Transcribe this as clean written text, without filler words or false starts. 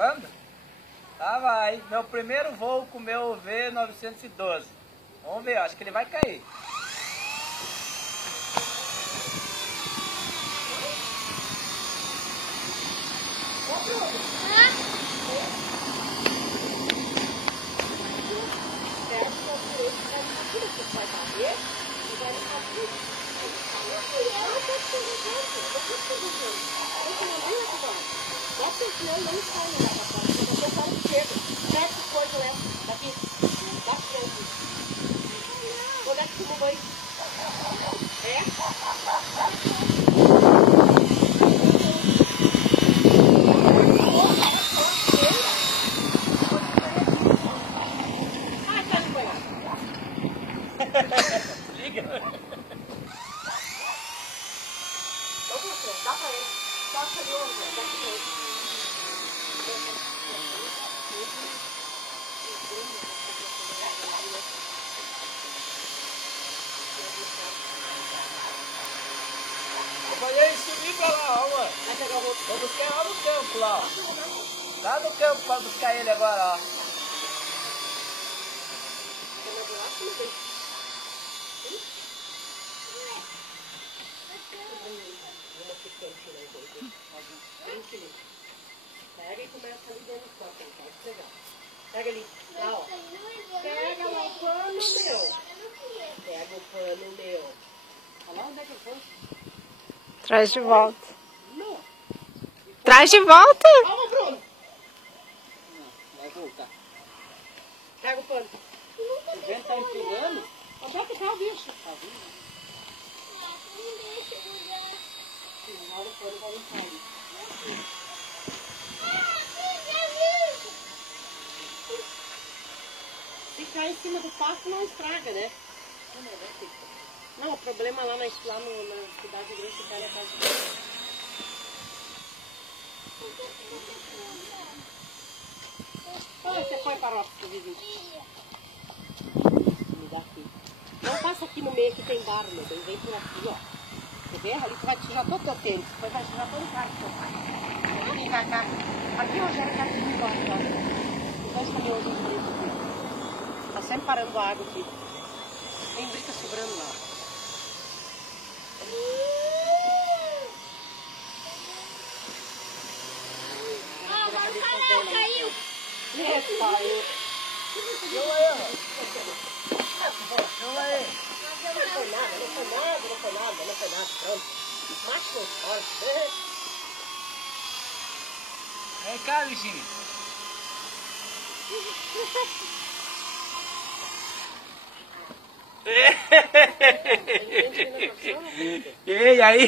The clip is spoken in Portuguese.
gravando? Tá, vai. Meu primeiro voo com o meu V912. Vamos ver, acho que ele vai cair. Liga. Dá pra ele. Toca ali, André. Dá pra ele. Eu falei subir pra lá, ó, mano. Vou buscar lá no campo, lá, ó. Lá no campo pra buscar ele agora, ó. Pega e começa ali dentro do copo, pode pegar. Pega ali, tá, ó. Pega lá o pano meu. Pega o pano meu. Olha lá onde é que eu vou. Traz de volta. Não. Traz de volta. Calma, Bruno. Vai voltar. Pega o pano. O vento tá empurrando. Onde é que tá o bicho? Tá vindo? Olha o pano, vai sair. Se cair em cima do pasto, não estraga, né? Não, o problema lá na cidade grande que cai na casa dele. Olha, você foi para o vizinho. Me dá aqui. Não passa aqui no meio que tem barro, meu bem. Vem por aqui, ó. Você vê? Ali tu vai tirar todo o teu tênis. Depois vai tirar todo o carro do teu pai. Vem cá, cá. Aqui, ó, já era aqui embaixo, ó. Os dois caminhões de preto aqui. Tá sempre parando a água aqui. Tem brita sobrando lá. Agora o canal caiu. É, caiu. Filma aí, ó. Filma aí. Não foi nada. Pronto. Macho não forte. Vem cá, bichinho. E aí?